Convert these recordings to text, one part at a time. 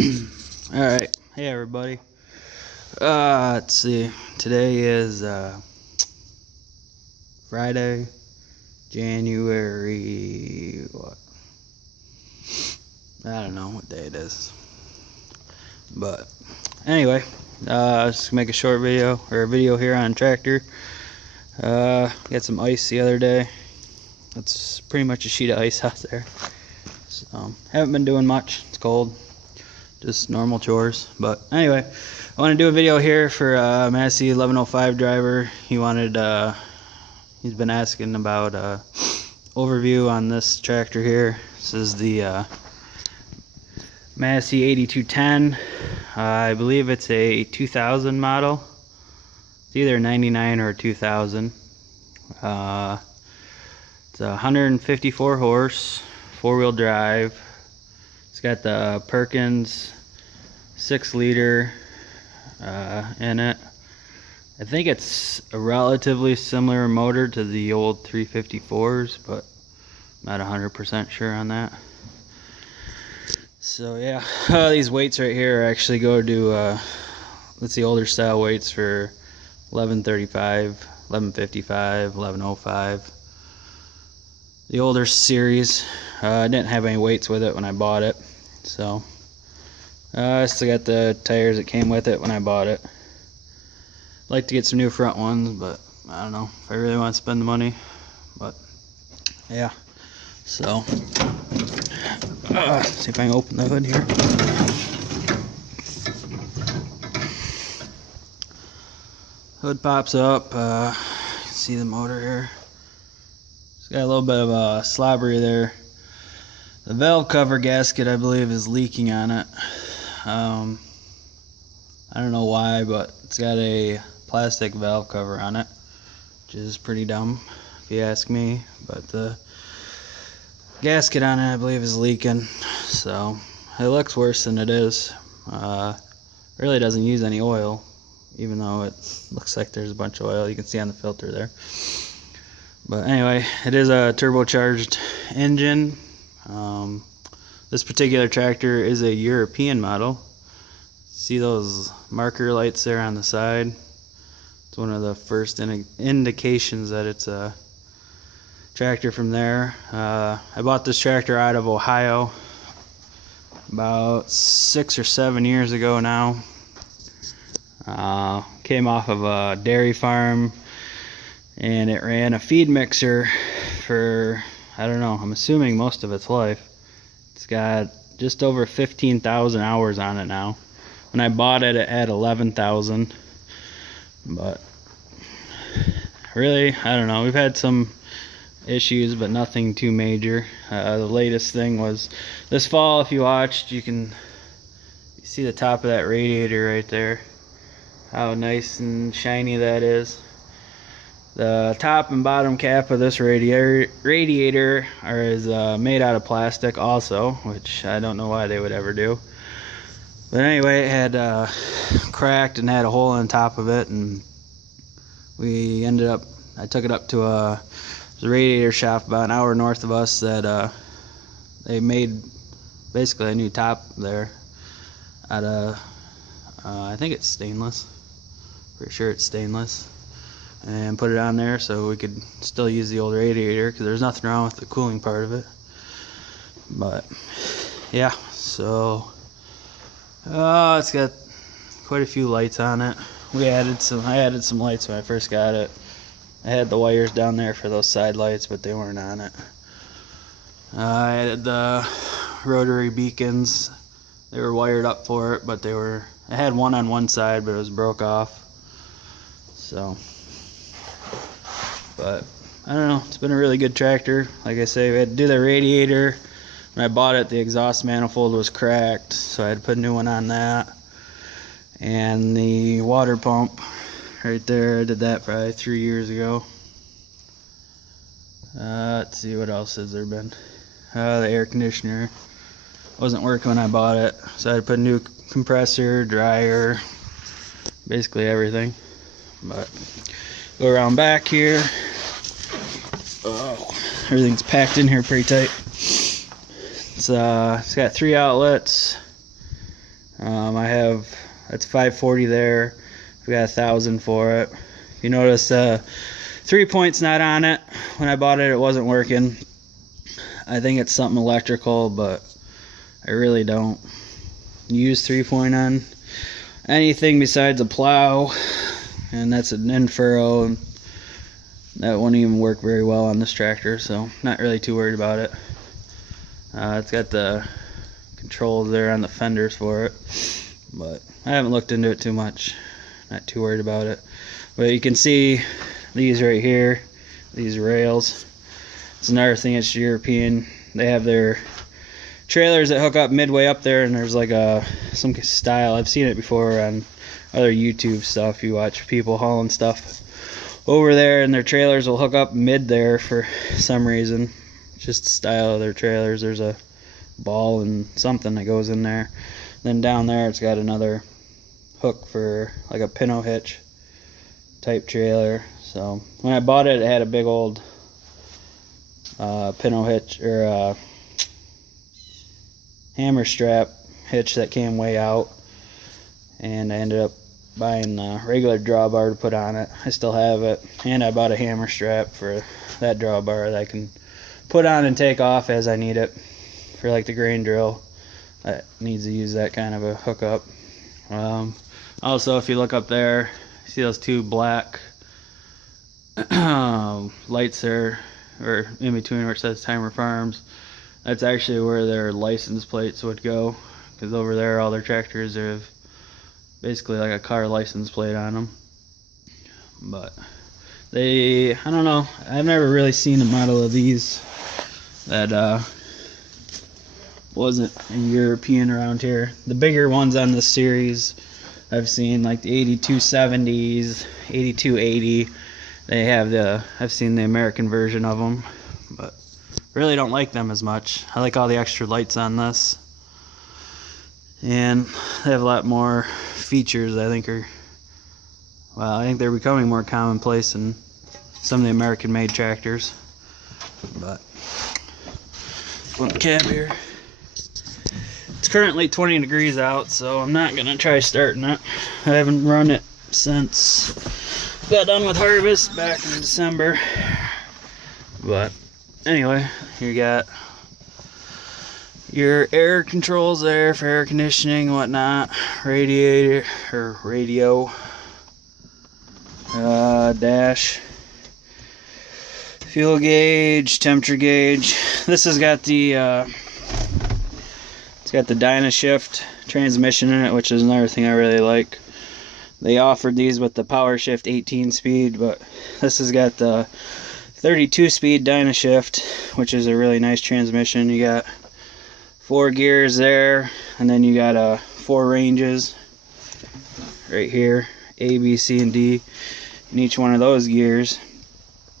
Alright, hey everybody. Let's see. Today is Friday, January what? I don't know what day it is. But anyway, just make a short video or a video here on tractor. Got some ice the other day. That's pretty much a sheet of ice out there. So haven't been doing much. It's cold. Just normal chores. But anyway, I want to do a video here for Massey 1105 driver. He wanted he's been asking about overview on this tractor here. This is the Massey 8210. I believe it's a 2000 model. It's either 99 or 2000. It's 154 horse, four-wheel drive. It's got the Perkins 6-liter in it. I think it's a relatively similar motor to the old 354s, but not 100% sure on that. So yeah, these weights right here actually go to let's see, older style weights for 1135, 1155, 1105. The older series. I didn't have any weights with it when I bought it, so I still got the tires that came with it when I bought it. Like to get some new front ones, but I don't know if I really want to spend the money. But yeah, so see if I can open the hood here. Hood pops up. See the motor here. It's got a little bit of a slobbery there. The valve cover gasket, I believe, is leaking on it. I don't know why, but it's got a plastic valve cover on it, which is pretty dumb if you ask me. But the gasket on it, I believe, is leaking, so it looks worse than it is. Really doesn't use any oil, even though it looks like there's a bunch of oil. You can see on the filter there. But anyway, it is a turbocharged engine. This particular tractor is a European model. See those marker lights there on the side? It's one of the first indications that it's a tractor from there. I bought this tractor out of Ohio about 6 or 7 years ago now. Came off of a dairy farm, and it ran a feed mixer for, I don't know, I'm assuming most of its life. It's got just over 15,000 hours on it now. When I bought it, it had 11,000. But really, I don't know. We've had some issues, but nothing too major. The latest thing was this fall. If you watched, you can see the top of that radiator right there. How nice and shiny that is. The top and bottom cap of this radiator is made out of plastic also, which I don't know why they would ever do. But anyway, it had cracked and had a hole in the top of it, and we ended up, I took it up to a radiator shop about an hour north of us that they made basically a new top there out of, I think it's stainless. Pretty sure it's stainless. And put it on there so we could still use the old radiator, because there's nothing wrong with the cooling part of it. But yeah, so it's got quite a few lights on it. I added some lights when I first got it. I had the wires down there for those side lights, but they weren't on it. I added the rotary beacons. They were wired up for it, but I had one on one side, but it was broke off. So, but I don't know, it's been a really good tractor. Like I say, we had to do the radiator. When I bought it, the exhaust manifold was cracked, so I had to put a new one on that. And the water pump right there, I did that probably 3 years ago. Let's see, what else has there been? The air conditioner wasn't working when I bought it, so I had to put a new compressor, dryer, basically everything. But go around back here. Oh, everything's packed in here pretty tight. It's got 3 outlets, I have, that's 540 there. We got 1,000 for it. If you notice, 3-point's not on it. When I bought it, it wasn't working. I think it's something electrical, but I really don't use 3-point on anything besides a plow, and that's an end furrow, and that won't even work very well on this tractor, so not really too worried about it. It's got the controls there on the fenders for it, but I haven't looked into it too much. Not too worried about it. But you can see these right here, these rails. It's another thing, it's European. They have their trailers that hook up midway up there, and there's like some style. I've seen it before on other YouTube stuff. You watch people hauling stuff over there, and their trailers will hook up mid there for some reason. Just the style of their trailers. There's a ball and something that goes in there. Then down there it's got another hook for like a pinto hitch type trailer. So when I bought it, it had a big old pinto hitch, or hammer strap hitch that came way out, and I ended up buying a regular drawbar to put on it. I still have it, and I bought a hammer strap for that drawbar that I can put on and take off as I need it, for like the grain drill that needs to use that kind of a hookup. Also, if you look up there, see those two black lights there, or in between where it says Timer Farms. That's actually where their license plates would go, because over there all their tractors have basically like a car license plate on them. But I don't know, I've never really seen a model of these that wasn't a European around here. The bigger ones on this series I've seen, like the 8270s, 8280. They have I've seen the American version of them, but really don't like them as much. I like all the extra lights on this, and they have a lot more features. I think I think they're becoming more commonplace in some of the American made tractors. But put the cab here. It's currently 20 degrees out, so I'm not gonna try starting it. I haven't run it since got done with harvest back in December. But anyway, you got your air controls there for air conditioning and whatnot, radiator or radio, dash, fuel gauge, temperature gauge. This has got the it's got the Dynashift transmission in it, which is another thing I really like. They offered these with the Power Shift 18 speed, but this has got the 32 speed Dynashift, which is a really nice transmission. You got 4 gears there, and then you got 4 ranges right here, A, B, C, and D in each one of those gears.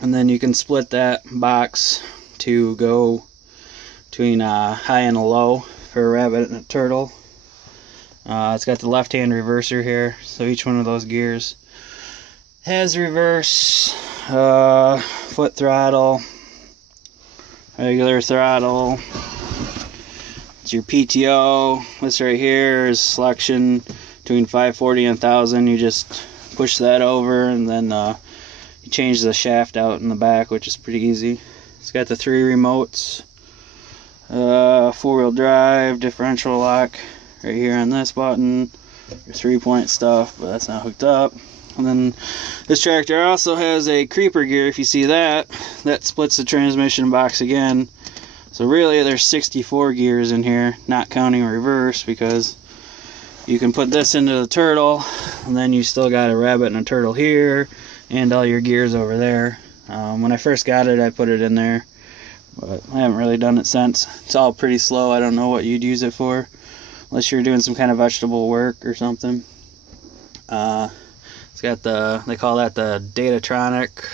And then you can split that box to go between a high and a low for a rabbit and a turtle. It's got the left-hand reverser here, so each one of those gears has reverse, foot throttle, regular throttle. It's your PTO. This right here is selection between 540 and 1000. You just push that over, and then you change the shaft out in the back, which is pretty easy. It's got the 3 remotes, 4-wheel drive, differential lock right here on this button, your 3-point stuff, but that's not hooked up. And then this tractor also has a creeper gear. If you see that splits the transmission box again. So really there's 64 gears in here, not counting reverse, because you can put this into the turtle, and then you still got a rabbit and a turtle here, and all your gears over there. When I first got it, I put it in there, but I haven't really done it since. It's all pretty slow. I don't know what you'd use it for, unless you're doing some kind of vegetable work or something. It's got they call that the Datatronic.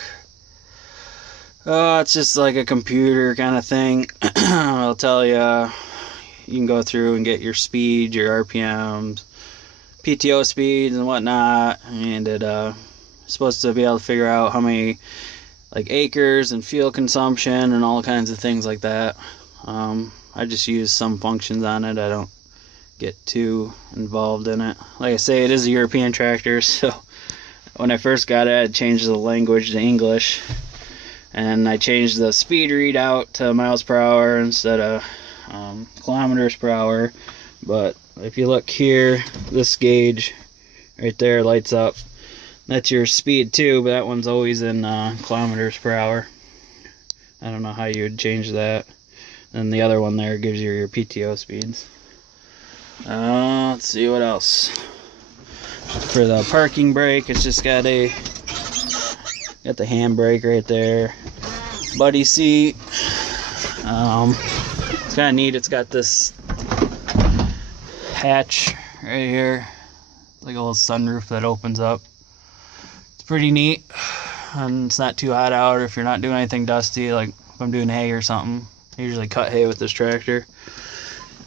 It's just like a computer kind of thing. It'll tell you, you can go through and get your speed, your RPMs, PTO speeds and whatnot, and it's supposed to be able to figure out how many like acres and fuel consumption and all kinds of things like that. I just use some functions on it. I don't get too involved in it. Like I say, it is a European tractor, so when I first got it, I changed the language to English, and I changed the speed readout to miles per hour instead of kilometers per hour. But if you look here, this gauge right there lights up. That's your speed too, but that one's always in kilometers per hour. I don't know how you would change that. And the other one there gives you your PTO speeds. Let's see what else. For the parking brake, it's just got the handbrake right there. Buddy seat. It's kind of neat. It's got this hatch right here, like a little sunroof that opens up. It's pretty neat, and it's not too hot out, or if you're not doing anything dusty, like if I'm doing hay or something. I usually cut hay with this tractor.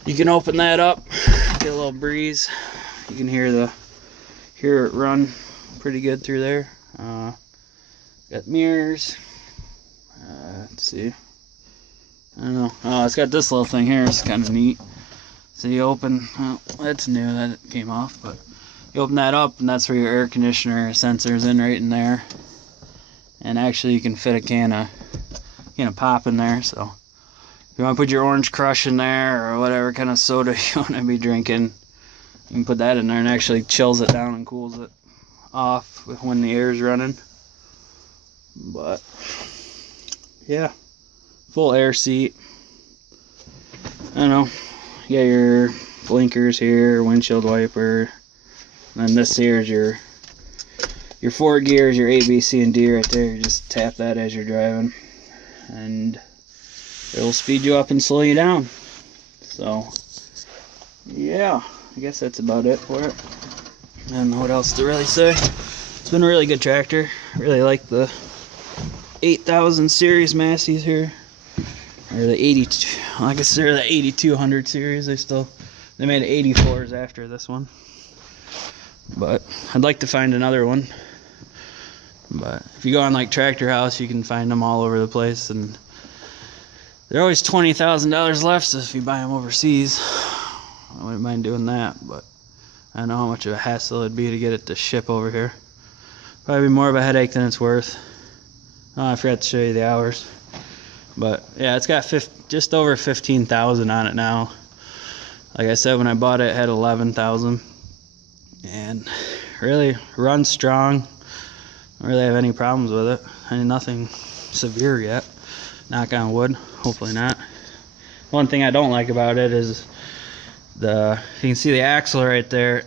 You can open that up, get a little breeze. You can hear it run pretty good through there. Got mirrors. Let's see. I don't know. Oh, it's got this little thing here. It's kind of neat. So you open. Oh, that's new. That came off, but you open that up, and that's where your air conditioner sensor's in, right in there. And actually, you can fit a can of pop in there. So if you want to put your orange crush in there, or whatever kind of soda you want to be drinking, you can put that in there, and actually chills it down and cools it off when the air is running. But yeah, full air seat. I don't know. You got your blinkers here, windshield wiper, and then this here is your 4 gears, your A, B, C, and D right there. You just tap that as you're driving, and it'll speed you up and slow you down. So yeah, I guess that's about it for it. I don't know what else to really say. It's been a really good tractor. Really like the 8000 series Masseys here, or the 82. I guess they're the 8200 series. They made 84s after this one, but I'd like to find another one. But if you go on like Tractor House, you can find them all over the place, and they're always $20,000 left. So if you buy them overseas, I wouldn't mind doing that. But I don't know how much of a hassle it'd be to get it to ship over here. Probably more of a headache than it's worth. Oh, I forgot to show you the hours. But yeah, it's got just over 15,000 on it now. Like I said, when I bought it had 11,000, and really runs strong. Don't really have any problems with it. I mean, nothing severe yet. Knock on wood. Hopefully not. One thing I don't like about it is you can see the axle right there.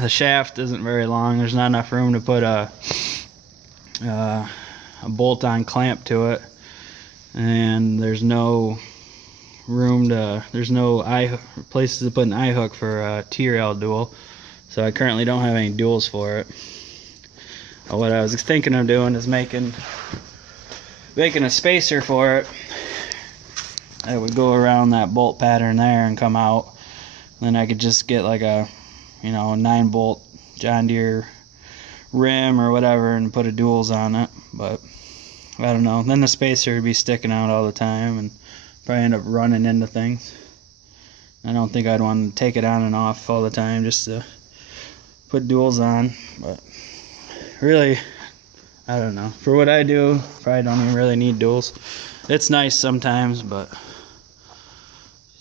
The shaft isn't very long. There's not enough room to put a bolt-on clamp to it, and there's no places to put an eye hook for a T-rail dual. So I currently don't have any duals for it. What I was thinking of doing is making a spacer for it. I would go around that bolt pattern there and come out. Then I could just get like a 9-bolt John Deere rim or whatever and put a duals on it. But I don't know. Then the spacer would be sticking out all the time and probably end up running into things. I don't think I'd want to take it on and off all the time just to put duals on. But really, I don't know. For what I do, probably don't even really need duals. It's nice sometimes, but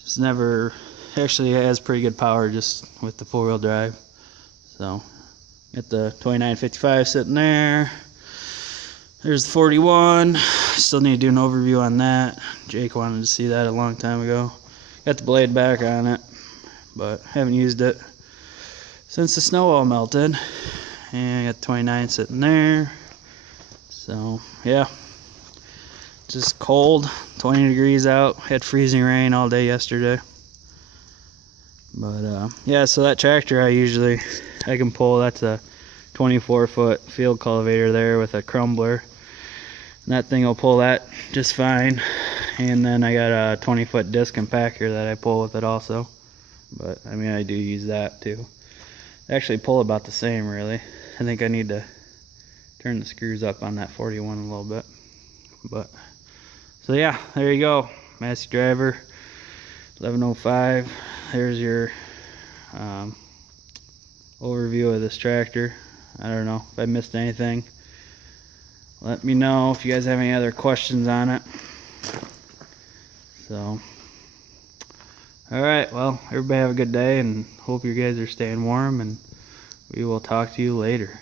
it's never. Actually, it has pretty good power just with the 4-wheel drive. So, got the 2955 sitting there. There's the 41. Still need to do an overview on that. Jake wanted to see that a long time ago. Got the blade back on it, but haven't used it since the snow all melted. And I got 29 sitting there. So yeah, just cold, 20 degrees out. Had freezing rain all day yesterday. But yeah, so that tractor I can pull. That's a 24-foot field cultivator there with a crumbler. And that thing will pull that just fine. And then I got a 20-foot disc compactor that I pull with it also. But I mean, I do use that too. They actually pull about the same, really. I think I need to turn the screws up on that 41 a little bit. But so yeah, there you go. Massey driver, 1105. There's your overview of this tractor. I don't know if I missed anything. Let me know if you guys have any other questions on it. So, alright, well, everybody have a good day, and hope you guys are staying warm, and we will talk to you later.